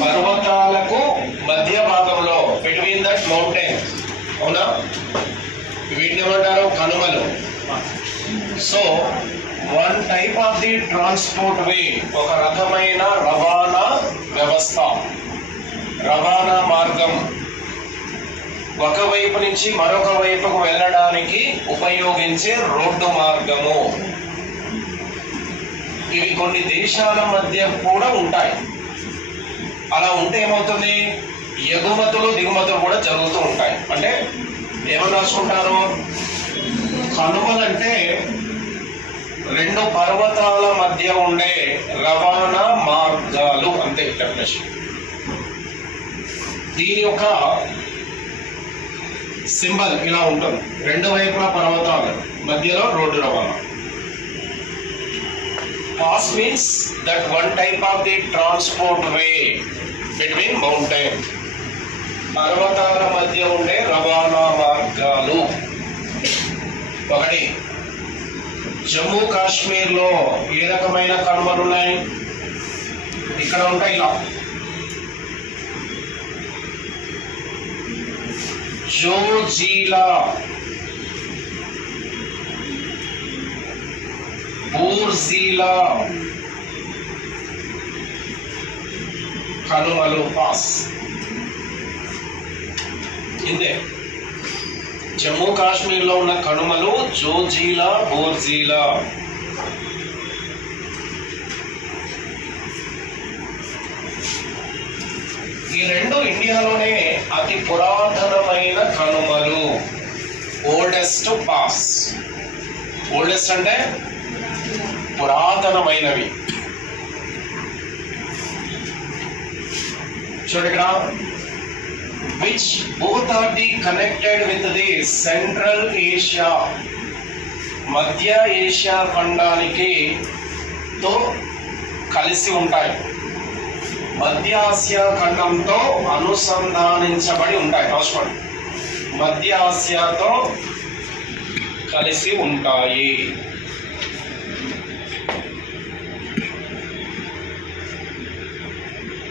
పర్వతాలకు మధ్య భాగంలో, between that mountain, అవునా, వీటిని ఏమంటారు? కనుమలు. So one type of the transport way, ఒక రకమైన రవాణా వ్యవస్థ, రవాణా మార్గం, ఒకవైపు నుంచి మరొక వైపుకు వెళ్ళడానికి ఉపయోగించే రోడ్డు మార్గము. ఇవి కొన్ని దేశాల మధ్య కూడా ఉంటాయి. అలా ఉంటే ఏమవుతుంది? ఎగుమతులు దిగుమతులు కూడా జరుగుతూ ఉంటాయి. అంటే ఏమని రాసుకుంటారు? కనుమలంటే రెండు పర్వతాల మధ్య ఉండే రవాణా మార్గాలు, అంతే డెఫినేషన్. దీని యొక్క సింబల్ ఇలా ఉంటుంది, రెండు వైపుల పర్వతాలు, మధ్యలో రోడ్డు రవాణా. Pass means that one type of the transport way between mountain, పర్వతాల మధ్య ఉండే రవాణా మార్గాలు. ఒకటి, జమ్మూ కాశ్మీర్లో ఏ రకమైన కనుమలు ఉన్నాయి? ఇక్కడ ఉంటాయి ఇలా, జోజిలా, బూర్జిలా కనుమలు పాస్. ఇంతే, జమ్మూ కాశ్మీర్లో ఉన్న కనుమలు జోజిలా, బోర్జిలా. ఈ రెండు ఇండియాలోనే అతి పురాతనమైన కనుమలు, ఓల్డెస్ట్ పాస్. ఓల్డెస్ట్ అంటే పురాతనమైనవి. చూడండి ఇక్కడ, which both are the connected with the Central Asia, మధ్య ఏషియా ఖండానికి తో కలిసి ఉంటాయి, మధ్య ఆసియా ఖండంతో అనుసంధానించబడి ఉంటాయి. రాసుకోండి, మధ్య ఆసియాతో కలిసి ఉంటాయి.